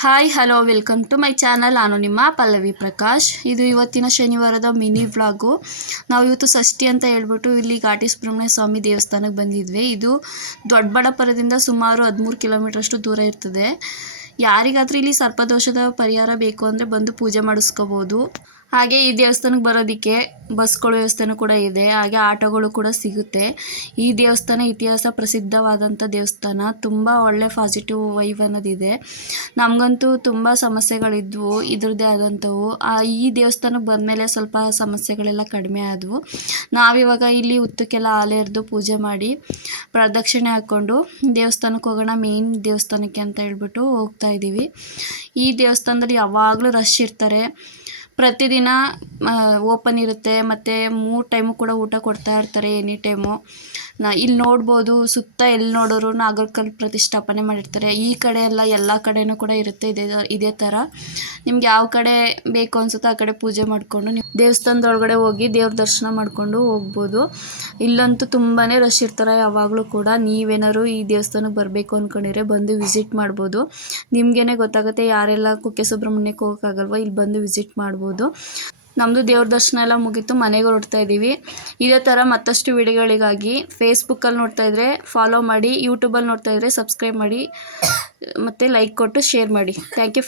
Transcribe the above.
Hi hello welcome to my channel. ನಾನು ನಿಮ್ಮ ಪಲ್ಲವಿ ಪ್ರಕಾಶ್. ಇದು ಇವತ್ತಿನ ಶನಿವಾರದ ಮಿನಿ ವ್ಲಾಗು. ನಾವು ಇವತ್ತು ಷಷ್ಠಿ ಅಂತ ಹೇಳ್ಬಿಟ್ಟು ಇಲ್ಲಿ ಘಾಟಿ ಸುಬ್ರಹ್ಮಣ್ಯ ಸ್ವಾಮಿ ದೇವಸ್ಥಾನಕ್ಕೆ ಬಂದಿದ್ವಿ. ಇದು ದೊಡ್ಡಬಳ್ಳಾಪುರದಿಂದ ಸುಮಾರು 13 ಕಿಲೋಮೀಟರ್ ಅಷ್ಟು ದೂರ ಇರ್ತದೆ. ಯಾರಿಗಾದ್ರೂ ಇಲ್ಲಿ ಸರ್ಪದೋಷದ ಪರಿಹಾರ ಬೇಕು ಅಂದರೆ ಬಂದು ಪೂಜೆ ಮಾಡಿಸ್ಕೋಬೋದು. ಹಾಗೆ ಈ ದೇವಸ್ಥಾನಕ್ಕೆ ಬರೋದಕ್ಕೆ ಬಸ್ಗಳ ವ್ಯವಸ್ಥೆನೂ ಕೂಡ ಇದೆ. ಹಾಗೆ ಆಟೋಗಳು ಕೂಡ ಸಿಗುತ್ತೆ. ಈ ದೇವಸ್ಥಾನ ಇತಿಹಾಸ ಪ್ರಸಿದ್ಧವಾದಂಥ ದೇವಸ್ಥಾನ. ತುಂಬ ಒಳ್ಳೆ ಪಾಸಿಟಿವ್ ವೈಬ್ ಅನ್ನೋದಿದೆ. ನಮಗಂತೂ ತುಂಬ ಸಮಸ್ಯೆಗಳಿದ್ವು ಇದ್ರದ್ದೇ ಆದಂಥವು. ಈ ದೇವಸ್ಥಾನಕ್ಕೆ ಬಂದಮೇಲೆ ಸ್ವಲ್ಪ ಸಮಸ್ಯೆಗಳೆಲ್ಲ ಕಡಿಮೆ ಆದವು. ನಾವಿವಾಗ ಇಲ್ಲಿ ಹುತ್ತಕ್ಕೆಲ್ಲ ಹಾಲು ಎರೆದು ಪೂಜೆ ಮಾಡಿ ಪ್ರದಕ್ಷಿಣೆ ಹಾಕ್ಕೊಂಡು ದೇವಸ್ಥಾನಕ್ಕೆ ಹೋಗೋಣ, ಮೇನ್ ದೇವಸ್ಥಾನಕ್ಕೆ ಅಂತ ಹೇಳ್ಬಿಟ್ಟು ಹೋಗ್ತಾ ಇದ್ದೀವಿ. ಈ ದೇವಸ್ಥಾನದಲ್ಲಿ ಯಾವಾಗಲೂ ರಶ್ ಇರ್ತಾರೆ. ಪ್ರತಿದಿನ ಓಪನ್ ಇರುತ್ತೆ ಮತ್ತು 3 ಟೈಮು ಕೂಡ ಊಟ ಕೊಡ್ತಾ ಇರ್ತಾರೆ ಎನಿ ಟೈಮು. ಇಲ್ಲಿ ನೋಡ್ಬೋದು, ಸುತ್ತ ಎಲ್ಲಿ ನೋಡೋರು ನಾಗರಕಲ್ಲು ಪ್ರತಿಷ್ಠಾಪನೆ ಮಾಡಿರ್ತಾರೆ. ಈ ಕಡೆ ಎಲ್ಲ ಕಡೆನೂ ಕೂಡ ಇರುತ್ತೆ ಇದೇ ಥರ. ನಿಮ್ಗೆ ಯಾವ ಕಡೆ ಬೇಕು ಅನ್ಸುತ್ತೋ ಆ ಕಡೆ ಪೂಜೆ ಮಾಡಿಕೊಂಡು ನೀವು ದೇವಸ್ಥಾನದೊಳಗಡೆ ಹೋಗಿ ದೇವ್ರ ದರ್ಶನ ಮಾಡಿಕೊಂಡು ಹೋಗ್ಬೋದು. ಇಲ್ಲಂತೂ ತುಂಬಾ ರಶ್ ಇರ್ತಾರೆ ಯಾವಾಗಲೂ ಕೂಡ. ನೀವೇನಾದ್ರು ಈ ದೇವಸ್ಥಾನಕ್ಕೆ ಬರಬೇಕು ಅಂದ್ಕೊಂಡಿದ್ರೆ ಬಂದು ವಿಸಿಟ್ ಮಾಡ್ಬೋದು. ನಿಮಗೇನೆ ಗೊತ್ತಾಗುತ್ತೆ ಯಾರೆಲ್ಲ ಕುಕ್ಕೆ ಸುಬ್ರಹ್ಮಣ್ಯಕ್ಕೆ ಹೋಗೋಕ್ಕಾಗಲ್ವ, ಇಲ್ಲಿ ಬಂದು ವಿಸಿಟ್ ಮಾಡ್ಬೋದು. ನಮ್ಮದು ದೇವ್ರ ದರ್ಶನ ಎಲ್ಲ ಮುಗೀತು, ಮನೆಗೆ ಹೊರಡ್ತಾ ಇದ್ದೀವಿ. ಇದೇ ಥರ ಮತ್ತಷ್ಟು ವಿಡಿಯೋಗಳಿಗಾಗಿ ಫೇಸ್ಬುಕ್ಕಲ್ಲಿ ನೋಡ್ತಾ ಇದ್ದರೆ ಫಾಲೋ ಮಾಡಿ, ಯೂಟ್ಯೂಬಲ್ಲಿ ನೋಡ್ತಾ ಇದ್ದರೆ ಸಬ್ಸ್ಕ್ರೈಬ್ ಮಾಡಿ ಮತ್ತು ಲೈಕ್ ಕೊಟ್ಟು ಶೇರ್ ಮಾಡಿ. Thank you.